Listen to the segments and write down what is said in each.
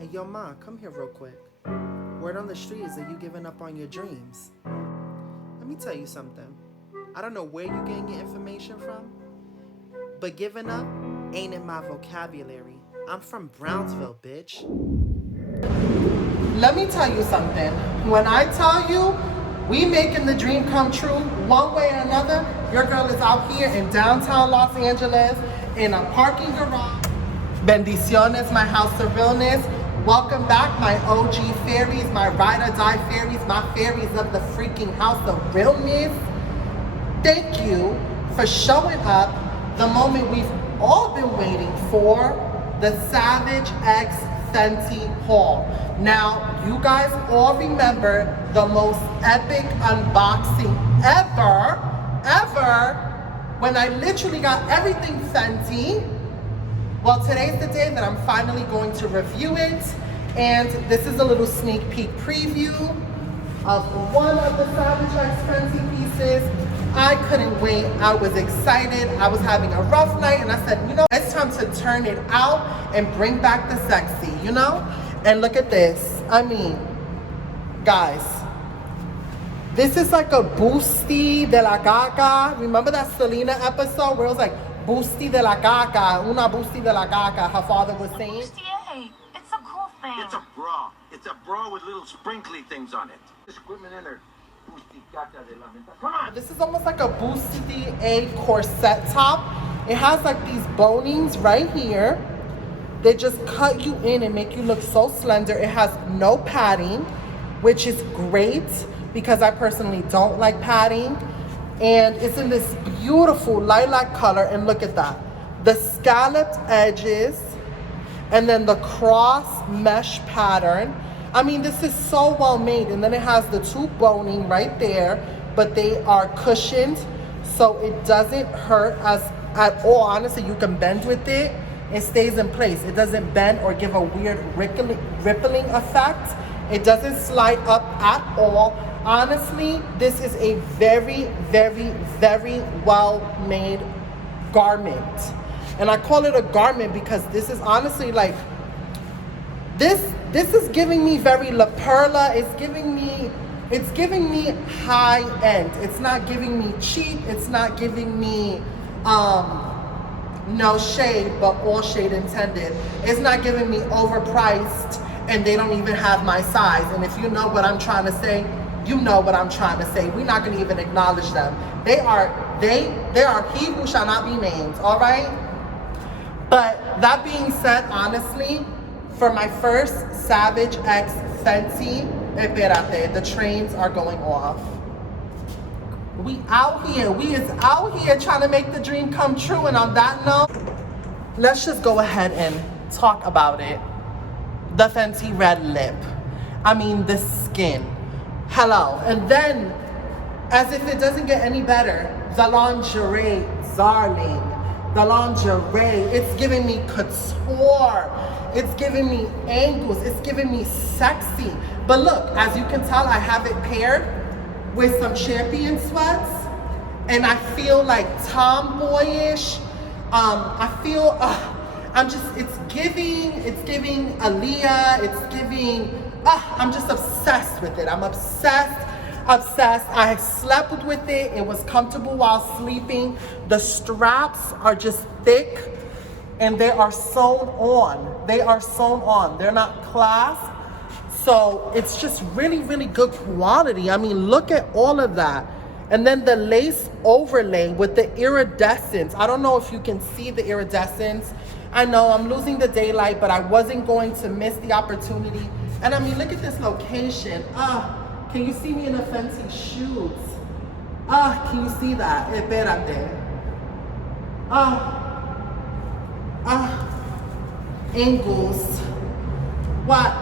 Hey, yo, Ma, come here real quick. Word on the street is that you giving up on your dreams. Let me tell you something. I don't know where you getting your information from, but giving up ain't in my vocabulary. I'm from Brownsville, bitch. Let me tell you something. When I tell you we making the dream come true one way or another, your girl is out here in downtown Los Angeles in a parking garage. Bendiciones, my house of realness. Welcome back, my OG fairies, my ride or die fairies, my fairies of the freaking house of realness. Thank you for showing up the moment we've all been waiting for, the SavageXFenty haul. Now, you guys all remember the most epic unboxing ever, when I literally got everything Fenty. Well, today's the day that I'm finally going to review it, and this is a little sneak peek preview of one of the SavageXFenty pieces. I couldn't wait. I was excited. I was having a rough night, and I said, you know, it's time to turn it out and bring back the sexy, you know? And look at this. I mean, guys, this is like a bustier de la gaga. Remember that Selena episode where it was like, bustier de la gaga, una bustier de la gaga, her father was saying? Bustier. It's a cool thing. It's a bra. It's a bra with little sprinkly things on it. There's equipment in there. Come on! This is almost like a bustier corset top. It has like these bonings right here. They just cut you in and make you look so slender. It has no padding, which is great because I personally don't like padding. And it's in this beautiful lilac color, and look at that. The scalloped edges, and then the cross mesh pattern. I mean, this is so well made. And then it has the two boning right there, but they are cushioned, so it doesn't hurt as at all. Honestly, you can bend with it. It stays in place. It doesn't bend or give a weird rippling effect. It doesn't slide up at all. Honestly, this is a very, very, very well-made garment. And I call it a garment because this is honestly like, this is giving me very La Perla. It's giving me high end. It's not giving me cheap. It's not giving me, no shade, but all shade intended. It's not giving me overpriced and they don't even have my size. And if you know what I'm trying to say, you know what I'm trying to say. We're not gonna even acknowledge them. They are he who shall not be named, all right? But that being said, honestly, for my first SavageXFenty, espérate, the trains are going off. We is out here trying to make the dream come true. And on that note, let's just go ahead and talk about it. The Fenty red lip. I mean, the skin. Hello. And then, as if it doesn't get any better, the lingerie, darling. The lingerie, it's giving me couture. It's giving me angles. It's giving me sexy. But look, as you can tell, I have it paired with some champion sweats, and I feel like tomboyish. I feel, it's giving Aaliyah, it's giving, I'm just obsessed with it. I'm obsessed. I slept with it. It was comfortable while sleeping. The straps are just thick, and they are sewn on. They're not clasped. So it's just really, really good quality. I mean, look at all of that. And then the lace overlay with the iridescence. I don't know if you can see the iridescence. I know I'm losing the daylight, but I wasn't going to miss the opportunity. And I mean, look at this location. Can you see me in the Fenty shoes? Can you see that? Espérate. Angles. What?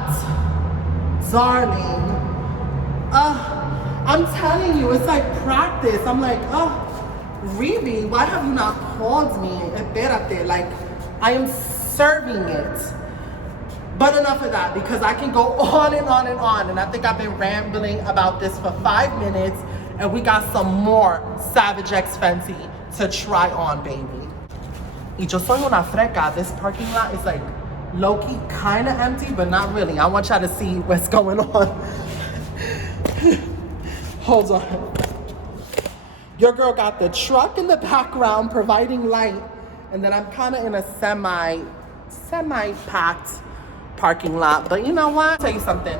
Darling. I'm telling you, it's like practice. I'm like, really? Why have you not called me? Espérate. Like, I am serving it. But enough of that, because I can go on and on and on. And I think I've been rambling about this for 5 minutes. And we got some more SavageXFenty to try on, baby. Y yo soy una freca. This parking lot is like low-key kind of empty, but not really. I want y'all to see what's going on. Hold on. Your girl got the truck in the background providing light, and then I'm kind of in a semi-packed parking lot. But you know what? I'll tell you something.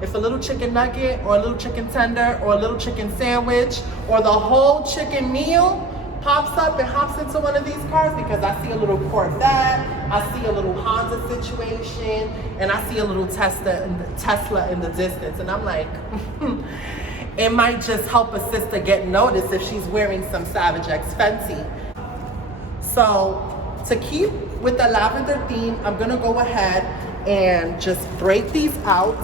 If a little chicken nugget or a little chicken tender or a little chicken sandwich or the whole chicken meal pops up and hops into one of these cars, because I see a little Corvette, I see a little Honda situation, and I see a little Tesla in the distance, and I'm like, it might just help a sister get noticed if she's wearing some SavageXFenty. So to keep with the lavender theme, I'm gonna go ahead and just break these out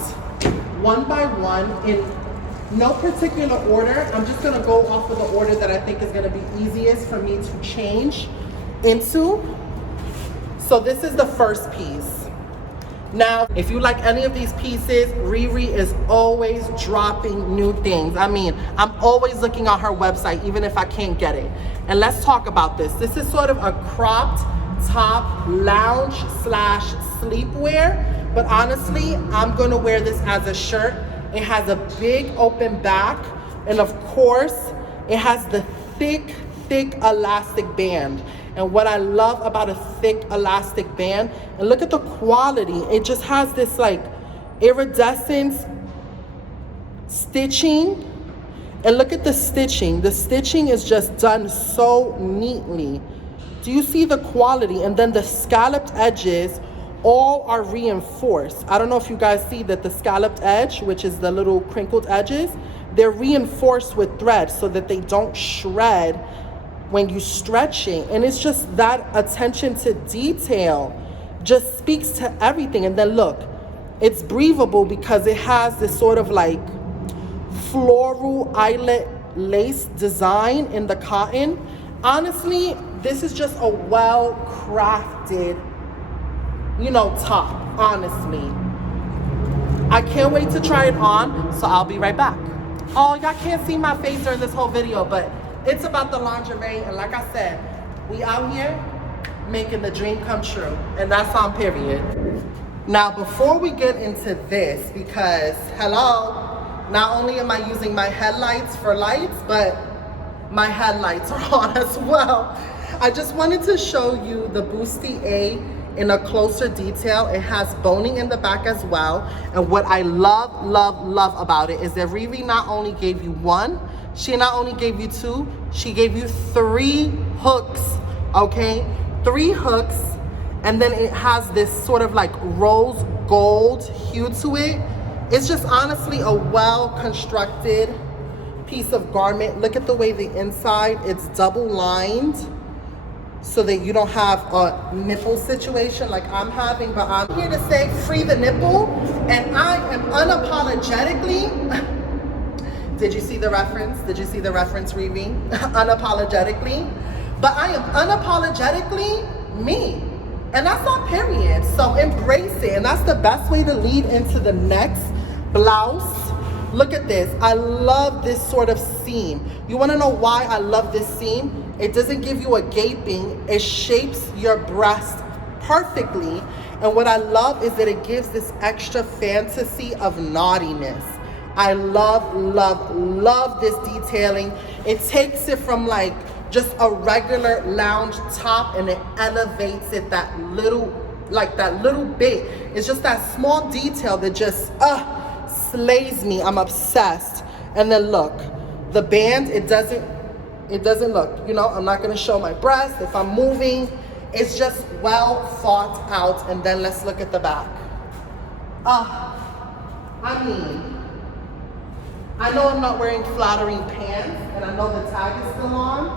one by one in no particular order. I'm just gonna go off of the order that I think is gonna be easiest for me to change into. So this is the first piece. Now, if you like any of these pieces, Riri is always dropping new things. I mean, I'm always looking on her website, even if I can't get it. And let's talk about this. This is sort of a cropped top lounge / sleepwear, but honestly, I'm gonna wear this as a shirt. It has a big open back, and of course, it has the thick elastic band. And what I love about a thick elastic band, and look at the quality, it just has this like iridescent stitching. And look at the stitching. The stitching is just done so neatly. Do you see the quality? And then the scalloped edges all are reinforced. I don't know if you guys see that the scalloped edge, which is the little crinkled edges, they're reinforced with thread so that they don't shred when you stretch it. And it's just that attention to detail just speaks to everything. And then look, it's breathable because it has this sort of like floral eyelet lace design in the cotton. Honestly, this is just a well-crafted, you know, top, honestly. I can't wait to try it on, so I'll be right back. Oh, y'all can't see my face during this whole video, but it's about the lingerie, and like I said, we out here making the dream come true, and that's on period. Now, before we get into this, because, hello, not only am I using my headlights for lights, but my headlights are on as well. I just wanted to show you the bustier in a closer detail. It has boning in the back as well. And what I love about it is that Riri not only gave you one, she not only gave you two, she gave you 3 hooks, okay? 3 hooks, and then it has this sort of like rose gold hue to it. It's just honestly a well-constructed piece of garment. Look at the way the inside, it's double lined so that you don't have a nipple situation like I'm having, but I'm here to say free the nipple, and I am unapologetically, did you see the reference? Did you see the reference, Riri? Unapologetically, but I am unapologetically me, and that's on period. So embrace it, and that's the best way to lead into the next blouse. Look at this. I love this sort of seam. You want to know why I love this seam? It doesn't give you a gaping. It shapes your breast perfectly. And what I love is that it gives this extra fantasy of naughtiness. I love this detailing. It takes it from like just a regular lounge top, and it elevates it that little bit. It's just that small detail that just slays me. I'm obsessed. And then look, the band, it doesn't look, you know, I'm not gonna show my breast if I'm moving. It's just well thought out. And then let's look at the back. I mean, I know I'm not wearing flattering pants, and I know the tag is still on,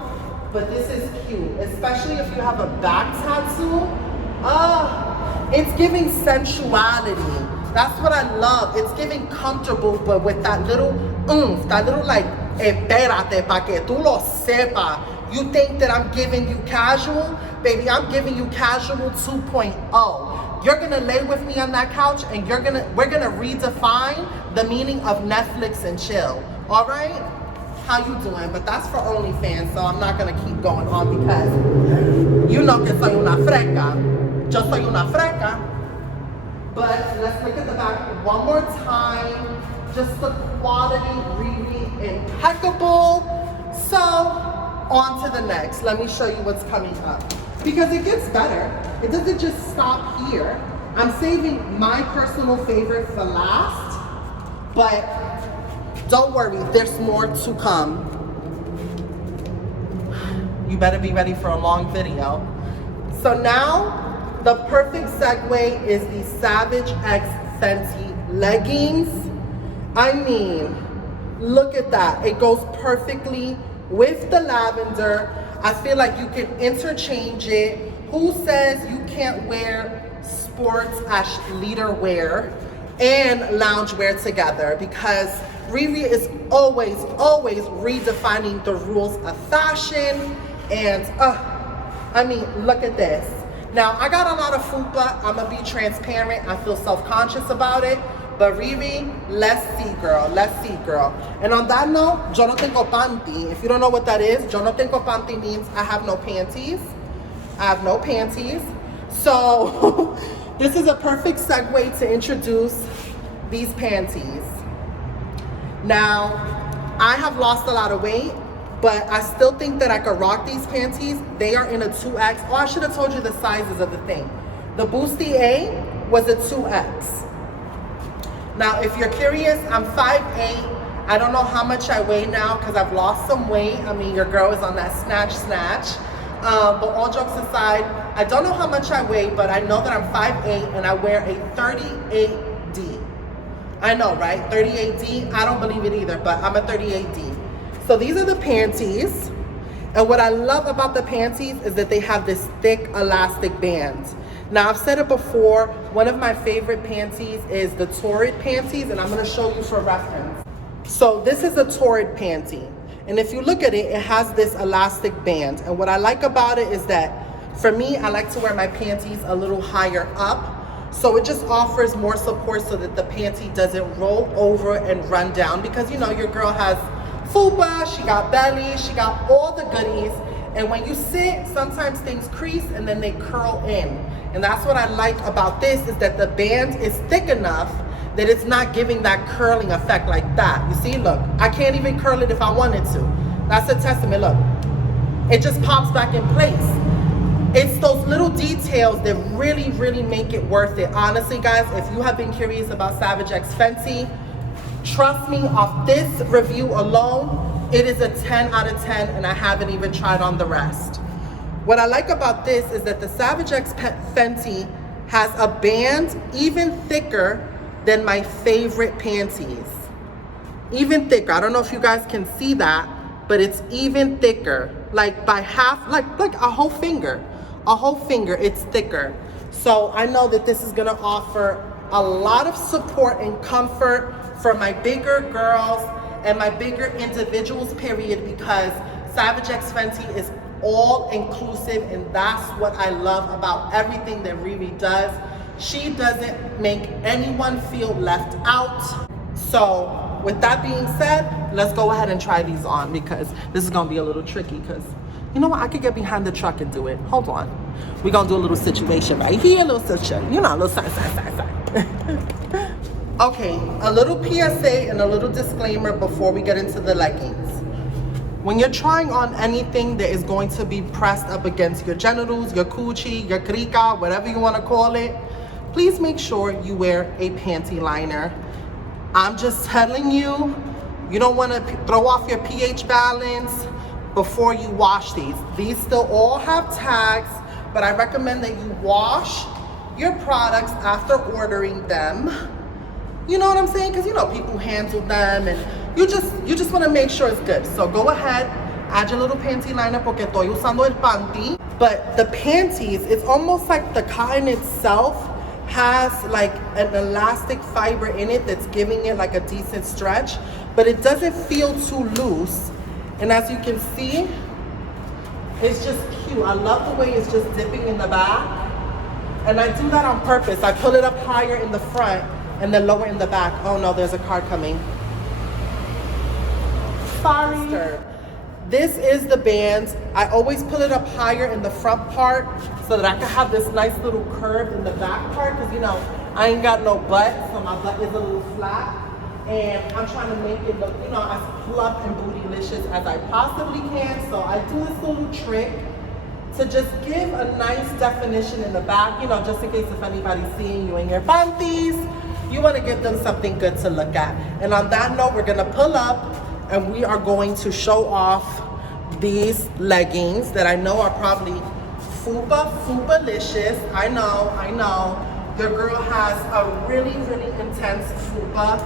but this is cute, especially if you have a back tattoo. It's giving sensuality. That's what I love. It's giving comfortable, but with that little oomph, that little like, espérate pa que tú lo sepa. You think that I'm giving you casual? Baby, I'm giving you casual 2.0. You're gonna lay with me on that couch, and we're gonna redefine the meaning of Netflix and chill. All right? How you doing? But that's for OnlyFans, so I'm not gonna keep going on because you know que soy una freca. Yo soy una freca. But let's look at the back one more time. Just the quality, really impeccable. So, on to the next. Let me show you what's coming up. Because it gets better. It doesn't just stop here. I'm saving my personal favorite for last. But don't worry, there's more to come. You better be ready for a long video. So now, the perfect segue is the SavageXFenty leggings. I mean, look at that. It goes perfectly with the lavender. I feel like you can interchange it. Who says you can't wear sports leader wear and lounge wear together? Because Riri is always redefining the rules of fashion. And I mean, look at this. Now, I got a lot of fupa. I'm gonna be transparent. I feel self-conscious about it. But Riri, let's see, girl. Let's see, girl. And on that note, yo no tengo panty. If you don't know what that is, yo no tengo panty means I have no panties. I have no panties. So, this is a perfect segue to introduce these panties. Now, I have lost a lot of weight, but I still think that I could rock these panties. They are in a 2X. Oh, I should have told you the sizes of the thing. The bustier was a 2X. Now, if you're curious, I'm 5'8". I don't know how much I weigh now because I've lost some weight. I mean, your girl is on that snatch. But all jokes aside, I don't know how much I weigh, but I know that I'm 5'8" and I wear a 38D. I know, right? 38D. I don't believe it either, but I'm a 38D. So these are the panties. And what I love about the panties is that they have this thick elastic band. Now, I've said it before, one of my favorite panties is the Torrid panties, and I'm gonna show you for reference. So this is a Torrid panty. And if you look at it, it has this elastic band. And what I like about it is that, for me, I like to wear my panties a little higher up. So it just offers more support so that the panty doesn't roll over and run down. Because, you know, your girl has fupa, she got belly, she got all the goodies. And when you sit, sometimes things crease and then they curl in. And that's what I like about this, is that the band is thick enough that it's not giving that curling effect like that. You see, look, I can't even curl it if I wanted to. That's a testament, look. It just pops back in place. It's those little details that really make it worth it. Honestly, guys, if you have been curious about SavageXFenty, trust me, off this review alone, it is a 10 out of 10, and I haven't even tried on the rest. What I like about this is that the SavageXFenty has a band even thicker than my favorite panties. Even thicker. I don't know if you guys can see that, but it's even thicker. Like by half, like a whole finger. A whole finger, it's thicker. So I know that this is gonna offer a lot of support and comfort for my bigger girls and my bigger individuals, period, because SavageXFenty is all inclusive, and that's what I love about everything that Riri does. She doesn't make anyone feel left out. So with that being said, let's go ahead and try these on, because this is gonna be a little tricky, because you know what, I could get behind the truck and do it. Hold on. We're gonna do a little situation right here, a little situation, you know, a little side. Okay, a little PSA and a little disclaimer before we get into the leggings. When you're trying on anything that is going to be pressed up against your genitals, your coochie, your crica, whatever you want to call it, please make sure you wear a panty liner. I'm just telling you, you don't want to throw off your pH balance before you wash these. These still all have tags, but I recommend that you wash your products after ordering them. You know what I'm saying? Because, you know, people handle them, and you just want to make sure it's good. So go ahead, add your little panty liner, porque estoy usando el panty. But the panties, it's almost like the cotton itself has like an elastic fiber in it that's giving it like a decent stretch, but it doesn't feel too loose. And as you can see, it's just cute. I love the way it's just dipping in the back. And I do that on purpose. I pull it up higher in the front and then lower in the back. Oh no, there's a car coming. Sorry. This is the band. I always pull it up higher in the front part so that I can have this nice little curve in the back part, because you know, I ain't got no butt, so my butt is a little flat. And I'm trying to make it look, you know, as plump and bootylicious as I possibly can. So I do this little trick to just give a nice definition in the back, you know, just in case if anybody's seeing you in your panties, you want to give them something good to look at. And on that note, we're gonna pull up and we are going to show off these leggings that I know are probably fupa-licious. I know. Your girl has a really, really intense fupa.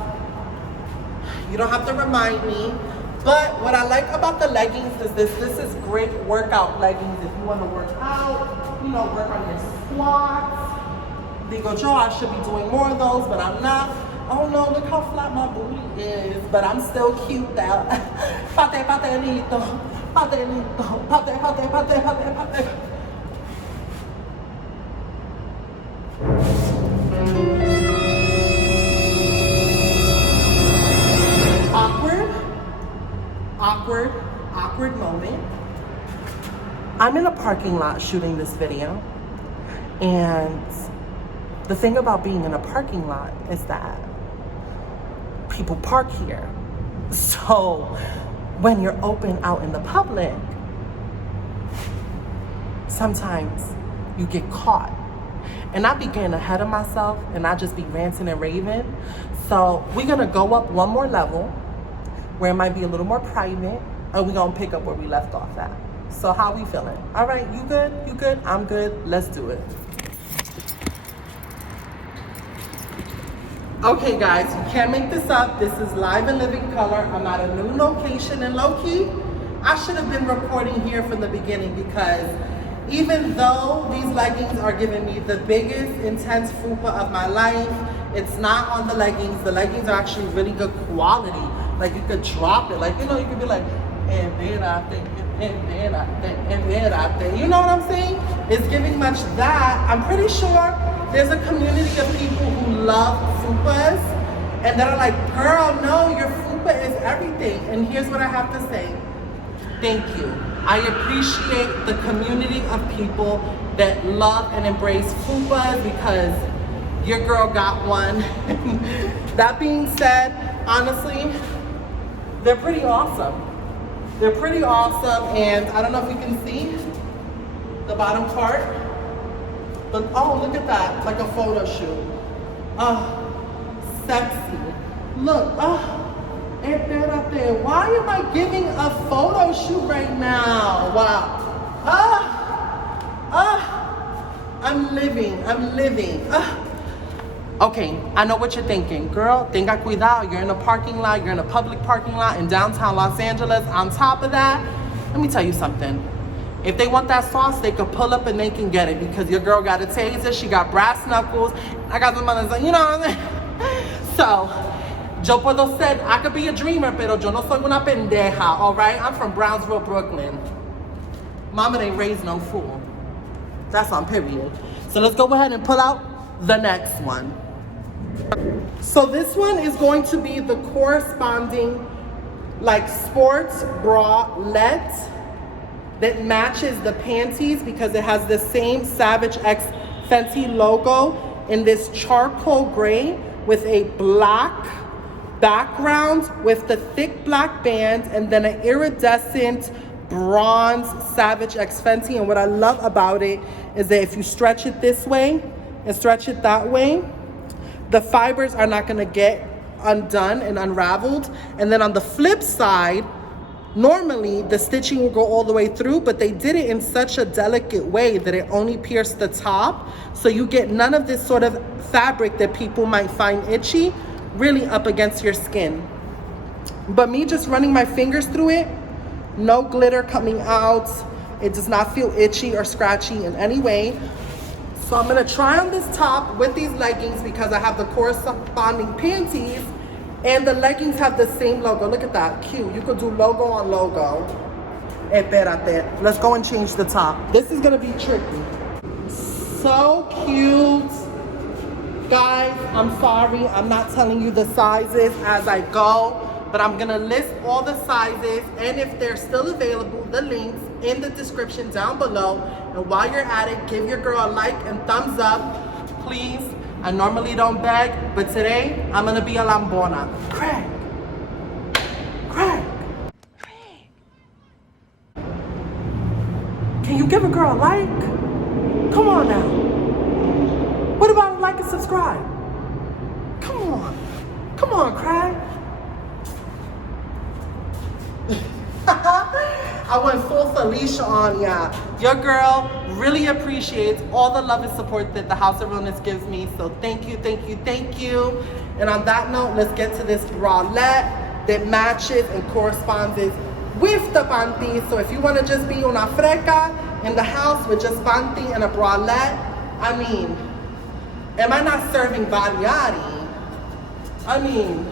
You don't have to remind me. But what I like about the leggings is this is great workout leggings if you want to work out, you know, work on your squats. Digo yo, I should be doing more of those, but I'm not. Oh no, look how flat my booty is, but I'm still cute though. Patelito. Awkward moment. I'm in a parking lot shooting this video, and the thing about being in a parking lot is that people park here. So when you're open out in the public, sometimes you get caught. And I be getting ahead of myself and I just be ranting and raving. So we're gonna go up one more level where it might be a little more private, and we're gonna pick up where we left off at. So how we feeling? All right, you good? You good? I'm good. Let's do it. Okay guys, you can't make this up. This is live and living color. I'm at a new location, and low-key, I should have been recording here from the beginning, because even though these leggings are giving me the biggest intense fupa of my life, it's not on the leggings. The leggings are actually really good quality. Like you could drop it. Like, you know, you could be like, you know what I'm saying? It's giving much that. I'm pretty sure there's a community of people who love fupas and that are like, girl, no, your fupa is everything. And here's what I have to say. Thank you. I appreciate the community of people that love and embrace fupas, because your girl got one. That being said, honestly, they're pretty awesome. They're pretty awesome, and I don't know if you can see the bottom part, but oh, look at that, like a photo shoot. Sexy. Look, espérate, why am I giving a photo shoot right now? Wow. I'm living. Okay, I know what you're thinking. Girl, tenga cuidado, you're in a parking lot, you're in a public parking lot in downtown Los Angeles. On top of that, let me tell you something. If they want that sauce, they could pull up and they can get it, because your girl got a taser, she got brass knuckles, I got some others, you know what I'm saying? So, yo puedo ser, I could be a dreamer, pero yo no soy una pendeja, all right? I'm from Brownsville, Brooklyn. Mama ain't raised no fool. That's on period. So let's go ahead and pull out the next one. So this one is going to be the corresponding like sports bralette that matches the panties, because it has the same SavageXFenty logo in this charcoal gray with a black background with the thick black band, and then an iridescent bronze SavageXFenty. And what I love about it is that if you stretch it this way and stretch it that way, the fibers are not gonna get undone and unraveled. And then on the flip side, normally the stitching will go all the way through, but they did it in such a delicate way that it only pierced the top. So you get none of this sort of fabric that people might find itchy really up against your skin. But me just running my fingers through it, no glitter coming out. It does not feel itchy or scratchy in any way. So I'm gonna try on this top with these leggings, because I have the corresponding panties, and the leggings have the same logo. Look at that, cute. You could do logo on logo. Espérate. Let's go and change the top. This is gonna be tricky. So cute. Guys, I'm sorry, I'm not telling you the sizes as I go, but I'm gonna list all the sizes, and if they're still available, the links in the description down below. And while you're at it, give your girl a like and thumbs up, please. I normally don't beg, but today I'm gonna be a lambona. Craig. Can you give a girl a like? Come on now. What about a like and subscribe? Come on, Craig. I went full Felicia on ya. Your girl really appreciates all the love and support that the House of Realness gives me. So thank you. And on that note, let's get to this bralette that matches and corresponds with the panties. So if you want to just be una freca in the house with just panty and a bralette, I mean, am I not serving variety? I mean,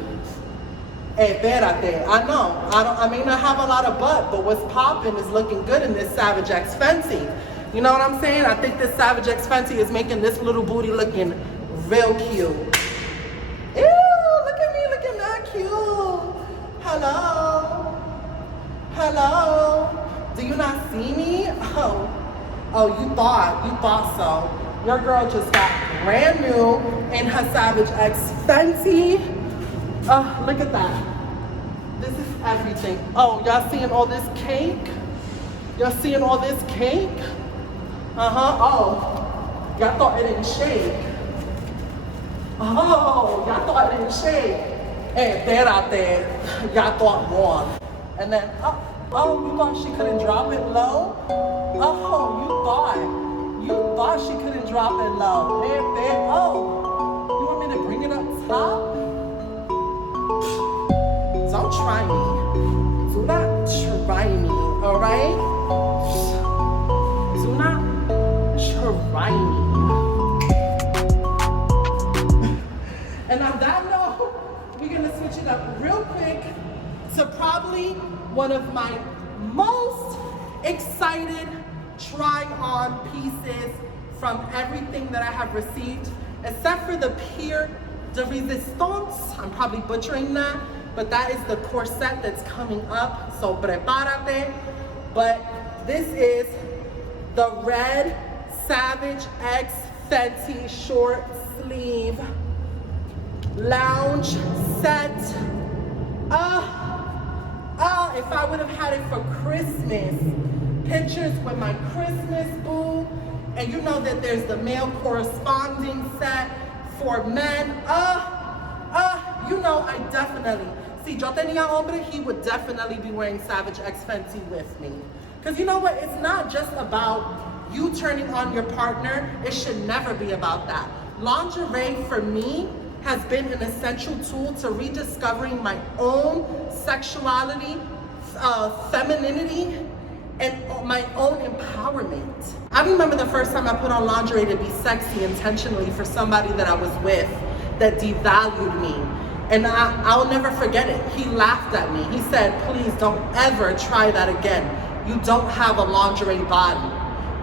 espérate. I know. I may not have a lot of butt, but what's popping is looking good in this SavageXFenty. You know what I'm saying? I think this SavageXFenty is making this little booty looking real cute. Ew, look at me looking that cute. Hello. Do you not see me? Oh, you thought so. Your girl just got brand new in her SavageXFenty. Oh, look at that. This is everything. Oh, y'all seeing all this cake? Oh, y'all thought it didn't shake. Hey, espérate. Y'all thought more. And then, oh, you thought she couldn't drop it low? Oh, you thought she couldn't drop it low. Hey, oh, you want me to bring it up top? Don't try me. Do not try me, all right? Do not try me. And on that note, we're gonna switch it up real quick to probably one of my most excited try on pieces from everything that I have received, except for the Pier de Resistance. I'm probably butchering that, but that is the corset that's coming up, so prepárate. But this is the red SavageXFenty short sleeve lounge set. If I would have had it for Christmas, pictures with my Christmas boo, and you know that there's the male corresponding set for men. You know, I definitely, si yo tenía hombre, he would definitely be wearing SavageXFenty with me. Because you know what, it's not just about you turning on your partner. It should never be about that. Lingerie for me has been an essential tool to rediscovering my own sexuality, femininity, and my own empowerment. I remember the first time I put on lingerie to be sexy intentionally for somebody that I was with that devalued me. And I'll never forget it. He laughed at me. He said, please don't ever try that again. You don't have a lingerie body.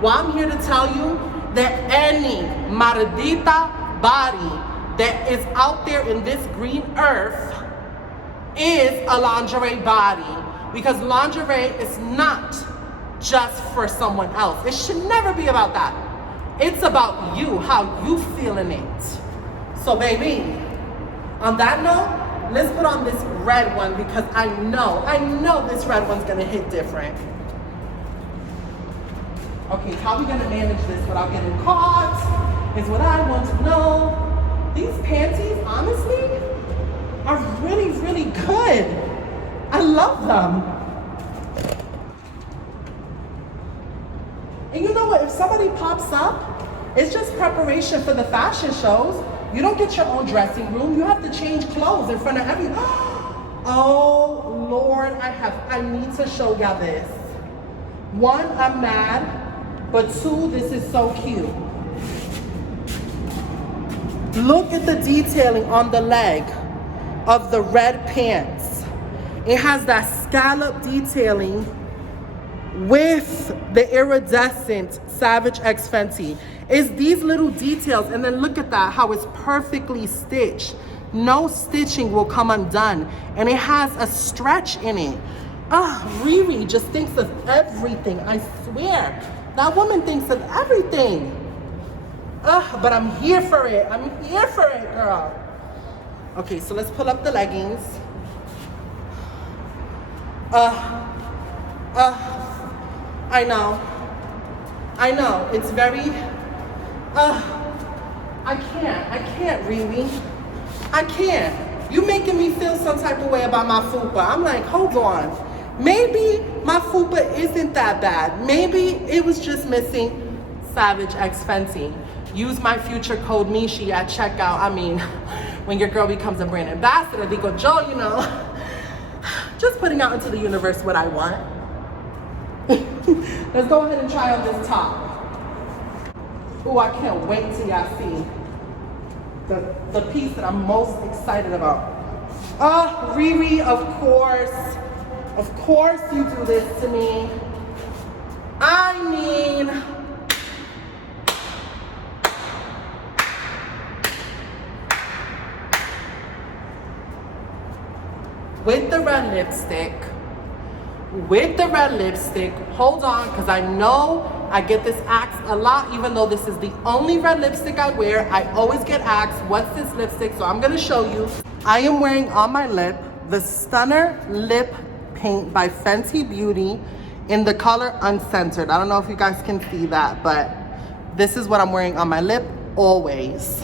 Well, I'm here to tell you that any maldita body that is out there in this green earth is a lingerie body, because lingerie is not just for someone else. It should never be about that. It's about you, how you feeling it. So baby, on that note, let's put on this red one, because I know this red one's gonna hit different. Okay, how are we gonna manage this without getting caught is what I want to know. These panties, honestly, are really, really good. I love them. And you know what, if somebody pops up, it's just preparation for the fashion shows. You don't get your own dressing room. You have to change clothes in front of everyone. Oh Lord, I need to show y'all this. One, I'm mad, but two, this is so cute. Look at the detailing on the leg of the red pants. It has that scallop detailing with the iridescent SavageXFenty. It's these little details, and then look at that, how it's perfectly stitched. No stitching will come undone, and it has a stretch in it. Riri just thinks of everything, I swear. That woman thinks of everything. But I'm here for it. I'm here for it, girl. Okay, so let's pull up the leggings. I know, it's very, I can't, Riri. I can't. You making me feel some type of way about my fupa. I'm like, hold on. Maybe my fupa isn't that bad. Maybe it was just missing SavageXFenty. Use my future code Meeshe at checkout. I mean, when your girl becomes a brand ambassador, they go, Joe, you know, just putting out into the universe what I want. Let's go ahead and try on this top. Oh, I can't wait till y'all see the piece that I'm most excited about. Riri, of course you do this to me. I mean, with the red lipstick, hold on, because I know I get this asked a lot, even though this is the only red lipstick I wear. I always get asked, what's this lipstick? So I'm gonna show you. I am wearing on my lip the Stunner Lip Paint by Fenty Beauty in the color Uncensored. I don't know if you guys can see that, but this is what I'm wearing on my lip always.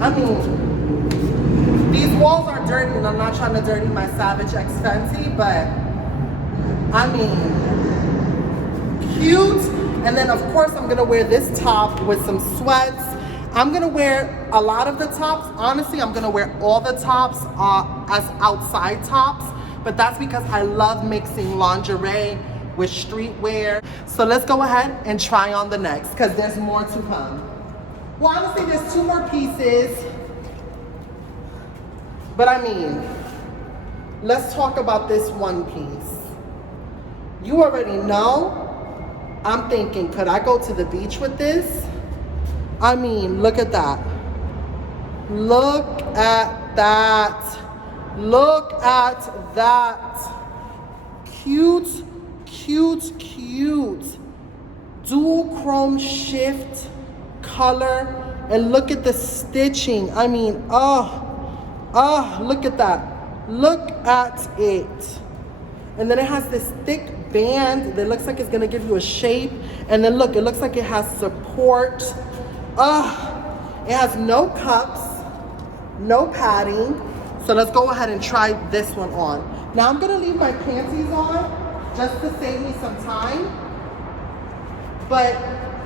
I mean, these walls are dirty, and I'm not trying to dirty my SavageXFenty, but I mean, cute. And then of course I'm gonna wear this top with some sweats. I'm gonna wear a lot of the tops. Honestly, I'm gonna wear all the tops as outside tops, but that's because I love mixing lingerie with streetwear. So let's go ahead and try on the next, because there's more to come. Well, honestly, there's 2 more pieces. But I mean, let's talk about this one piece. You already know, I'm thinking, could I go to the beach with this? I mean, look at that. Look at that. Look at that. Cute, cute, cute. Dual chrome shift color. And look at the stitching. I mean, look at that. Look at it. And then it has this thick band that looks like it's gonna give you a shape. And then look, it looks like it has support. It has no cups, no padding. So let's go ahead and try this one on. Now I'm gonna leave my panties on just to save me some time. But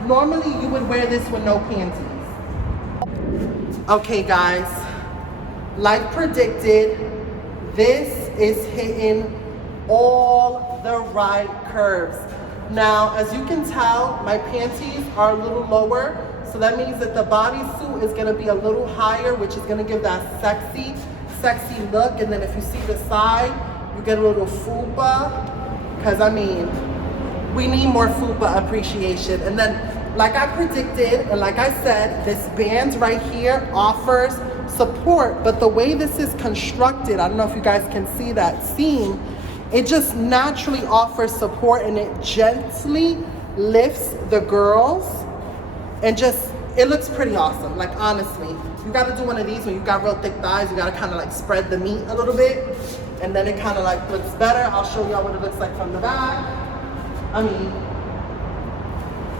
normally you would wear this with no panties. Okay guys, like predicted, this is hitting all the right curves. Now, as you can tell, my panties are a little lower, so that means that the bodysuit is gonna be a little higher, which is gonna give that sexy look. And then if you see the side, you get a little fupa, because I mean, we need more fupa appreciation. And then, like I predicted, and like I said, this band right here offers support, but the way this is constructed, I don't know if you guys can see that seam, it just naturally offers support, and it gently lifts the girls, and just, it looks pretty awesome. Like honestly, you gotta do one of these when you got real thick thighs. You gotta kind of like spread the meat a little bit, and then it kind of like looks better. I'll show y'all what it looks like from the back. I mean,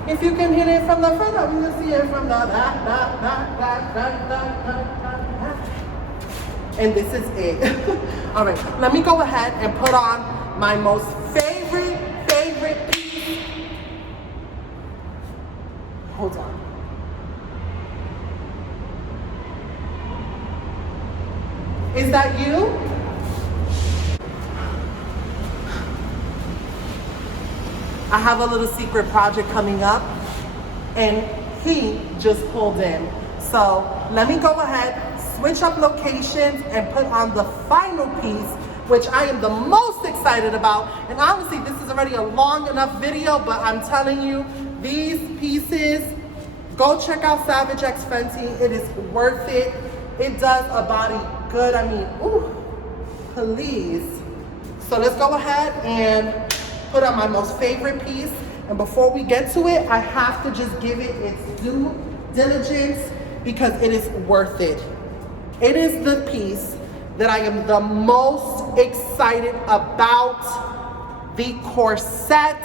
if you can hit it from the front, you can see it from the back. And this is it. All right, let me go ahead and put on my most favorite piece. Hold on. Is that you? I have a little secret project coming up, and he just pulled in. So let me go ahead, switch up locations, and put on the final piece, which I am the most excited about. And honestly, this is already a long enough video, but I'm telling you, these pieces, go check out SavageXFenty. It is worth it. It does a body good. I mean, ooh, please. So let's go ahead and put on my most favorite piece. And before we get to it, I have to just give it its due diligence because it is worth it. It is the piece that I am the most excited about, the corset.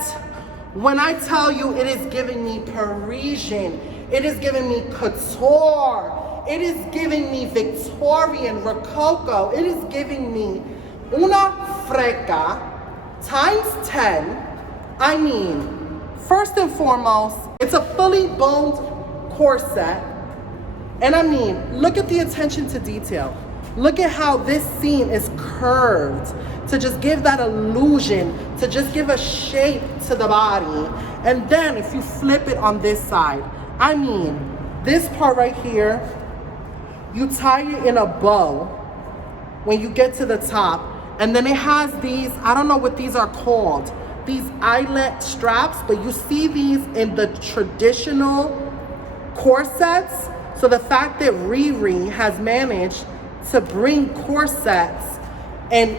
When I tell you it is giving me Parisian, it is giving me couture, it is giving me Victorian, Rococo, it is giving me una freca times 10. I mean, first and foremost, it's a fully boned corset. And I mean, look at the attention to detail. Look at how this seam is curved to just give that illusion, to just give a shape to the body. And then if you flip it on this side, I mean, this part right here, you tie it in a bow when you get to the top. And then it has these, I don't know what these are called, these eyelet straps, but you see these in the traditional corsets. So the fact that Riri has managed to bring corsets and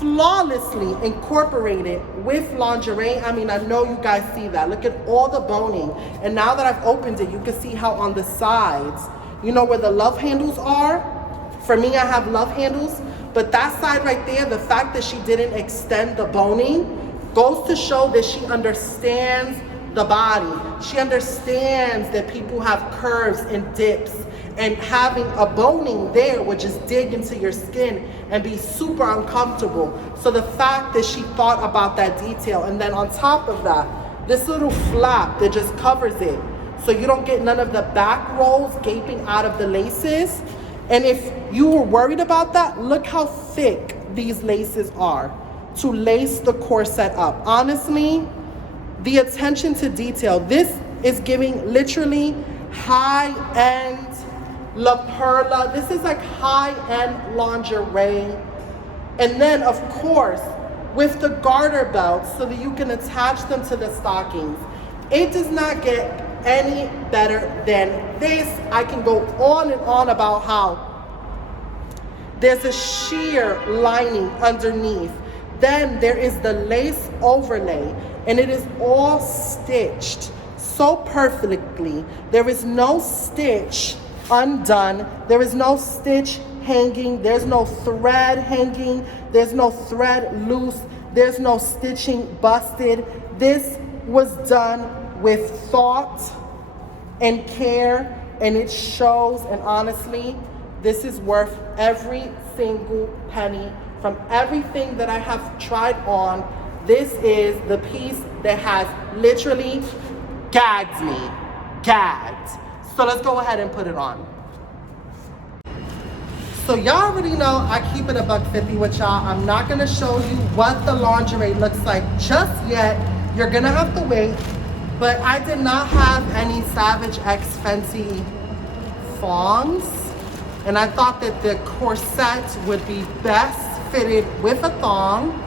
flawlessly incorporate it with lingerie, I mean, I know you guys see that. Look at all the boning. And now that I've opened it, you can see how on the sides, you know where the love handles are? For me, I have love handles, but that side right there, the fact that she didn't extend the boning goes to show that she understands the body. She understands that people have curves and dips, and having a boning there would just dig into your skin and be super uncomfortable. So the fact that she thought about that detail, and then on top of that, this little flap that just covers it, so you don't get none of the back rolls gaping out of the laces. And if you were worried about that, look how thick these laces are to lace the corset up. Honestly, the attention to detail, this is giving literally high-end La Perla. This is like high-end lingerie. And then, of course, with the garter belts so that you can attach them to the stockings. It does not get any better than this. I can go on and on about how there's a sheer lining underneath. Then there is the lace overlay, and it is all stitched so perfectly. There is no stitch undone. There is no stitch hanging. There's no thread hanging. There's no thread loose. There's no stitching busted. This was done with thought and care, and it shows. And honestly, this is worth every single penny. From everything that I have tried on, this is the piece that has literally gagged me. Gagged. So let's go ahead and put it on. So y'all already know I keep it $150 with y'all. I'm not gonna show you what the lingerie looks like just yet. You're gonna have to wait. But I did not have any SavageXFenty thongs. And I thought that the corset would be best fitted with a thong.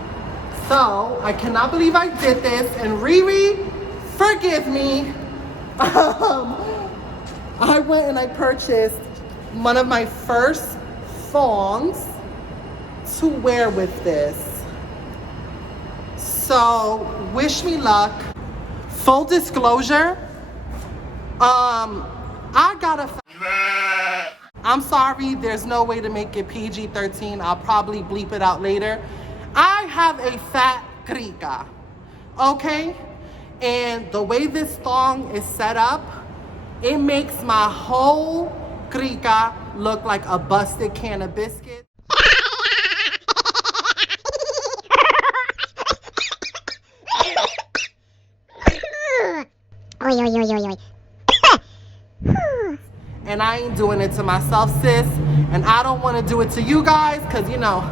So I cannot believe I did this. And Riri, forgive me. I went and I purchased one of my first thongs to wear with this. So wish me luck. Full disclosure, I got a I'm sorry, there's no way to make it PG-13. I'll probably bleep it out later. I have a fat crica, okay? And the way this thong is set up, it makes my whole crica look like a busted can of biscuits. And I ain't doing it to myself, sis. And I don't want to do it to you guys, because, you know,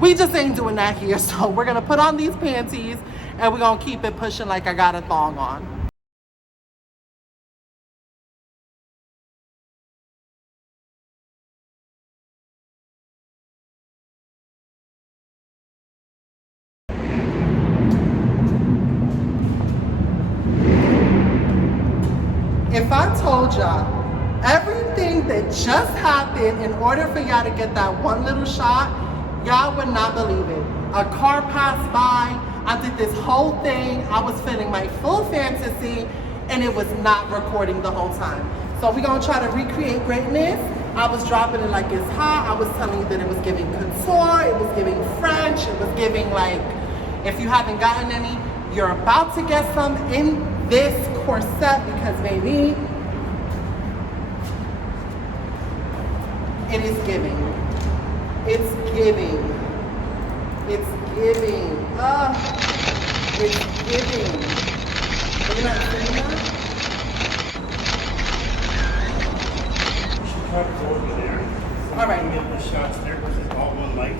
we just ain't doing that here. So we're going to put on these panties and we're going to keep it pushing like I got a thong on. If I told y'all everything that just happened in order for y'all to get that one little shot, y'all would not believe it. A car passed by, I did this whole thing. I was feeling my full fantasy, and it was not recording the whole time. So we're gonna try to recreate greatness. I was dropping it like it's hot. I was telling you that it was giving couture, it was giving French, it was giving like, if you haven't gotten any, you're about to get some in this corset because baby, it is giving. It's giving. It's giving. It's giving. Are you not saying that? All right. Get the shots there because it's all one light.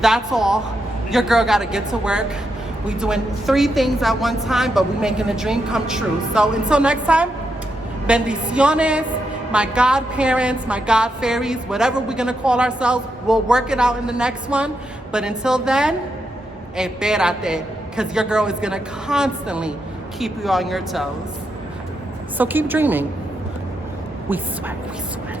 That's all. Your girl gotta get to work. We doing 3 things at one time, but we making a dream come true. So until next time, bendiciones, my godparents, my god fairies, whatever we're gonna call ourselves, we'll work it out in the next one. But until then, espérate, because your girl is gonna constantly keep you on your toes. So keep dreaming. We sweat, we sweat.